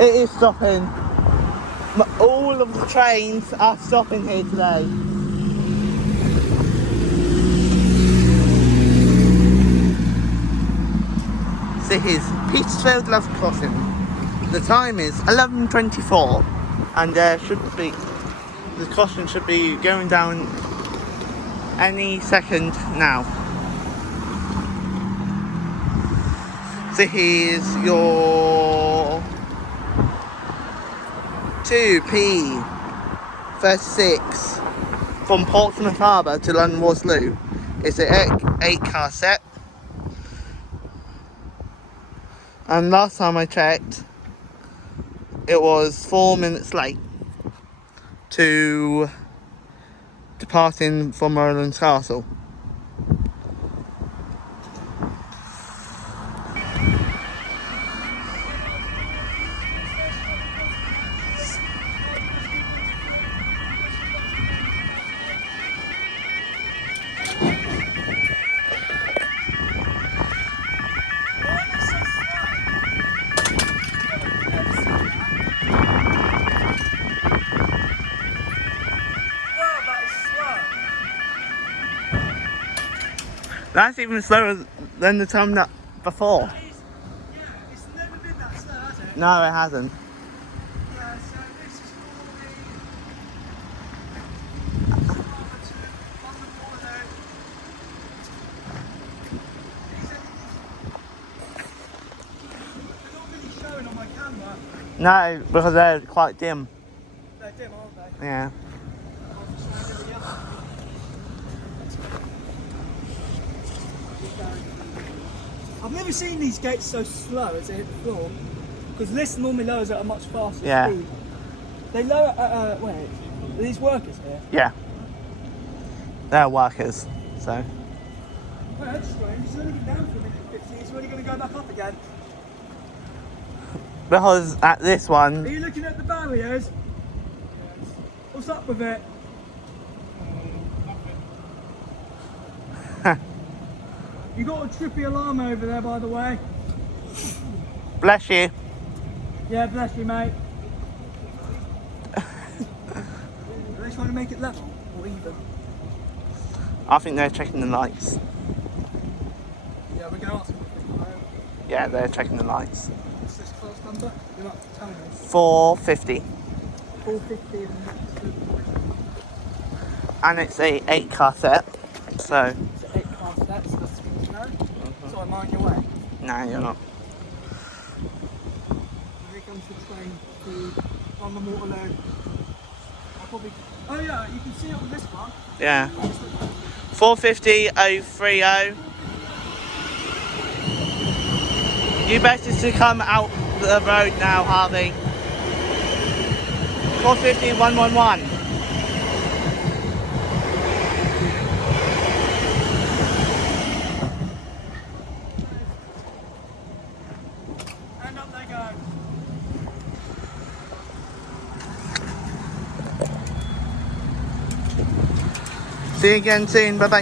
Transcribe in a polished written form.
It is stopping. All of the trains are stopping here today. So here's Petersfield Level Crossing. The time is 11:24 and the crossing should be going down any second now. So here's your 2P36 from Portsmouth Harbour to London Waterloo. It's an 8-car set. And last time I checked, it was 4 minutes late to departing from Merlin's Castle. That's even slower than the time that before. Yeah, it's never been that slow, has it? No, it hasn't. Yeah, so this is they're not really showing on my camera. No, because they're quite dim. They're dim, aren't they? Yeah. I've never seen these gates so slow as they hit the floor, because this normally lowers at a much faster speed. They lower at wait, are these workers here? Yeah. They're workers, so. Well, that's strange. It's only been down for a minute and 15. It's already going to go back up again. Because at this Are one, you looking at the barriers? What's up with it? You got a trippy alarm over there, by the way. bless you. Yeah, bless you, mate. Are they trying to make it level or even? I think they're checking the lights. Yeah, we're going to ask them. Yeah, they're checking the lights. What's this class number? You're not telling me. 450. 450 And it's a 8-car set, so. It's 8 car sets, that's good to know. So I'm on your way. No, you're not. Here comes the train to London Waterloo. I'll probably. Oh yeah, you can see it on this one. Yeah. 450-030. You better to come out the road now, Harvey. 450-111. And up they go. See you again soon. Bye bye.